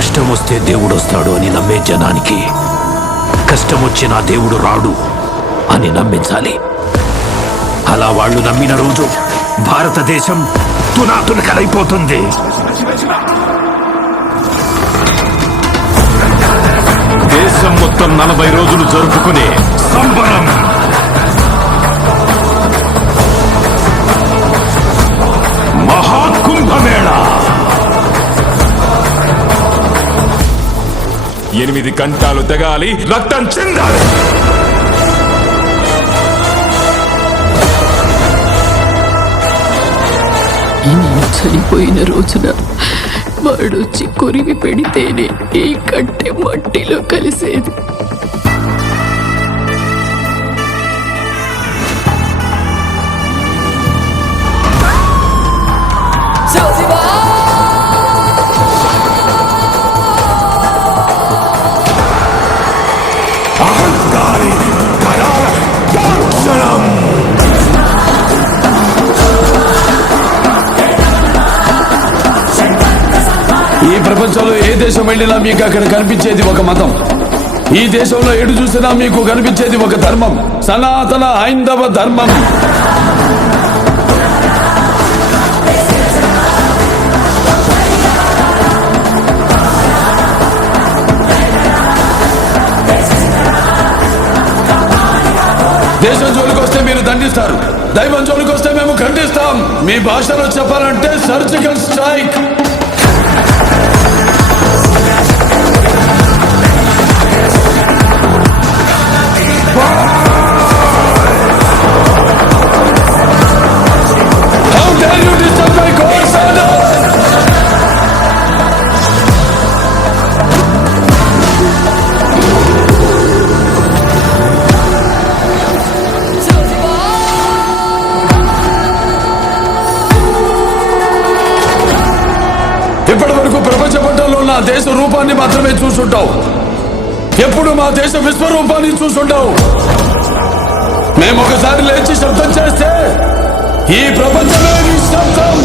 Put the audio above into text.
కష్టం వస్తే దేవుడు వస్తాడు అని నమ్మే జనానికి కష్టం వచ్చినా దేవుడు రాడు అని నమ్మించాలి. అలా వాళ్ళు నమ్మిన రోజు భారతదేశం తునాతునకలైపోతుంది. దేశం మొత్తం 40 రోజులు జరుపుకునే సంబరం. మహాకుంభమేళా 8 గంటలు తెగాలి, రక్తం చెందాలి. నేను చనిపోయిన రోజున వాడొచ్చి కొరివి పెడితేనే ఈ కట్టె మట్టిలో కలిసేది. ఈ ప్రపంచంలో ఏ దేశం వెళ్ళినా మీకు అక్కడ కనిపించేది ఒక మతం. ఈ దేశంలో ఎటు చూసినా మీకు కనిపించేది ఒక ధర్మం, సనాతన హైందవ ధర్మం. దేశం జోలికి వస్తే మీరు దండిస్తారు, దైవం జోలికి వస్తే మేము ఖండిస్తాం. మీ భాషలో చెప్పాలంటే surgical strike. How dare you disturb my God's order? ఇప్పటి వరకు ప్రపంచ పటంలో నా దేశ రూపాన్ని మాత్రమే చూసుంటావు. ఎప్పుడు మా దేశ విశ్వరూపాన్ని చూసుంటావు. మేము ఒకసారి లేచి శబ్దం చేస్తే ఈ ప్రపంచమే నిశ్శబ్దం.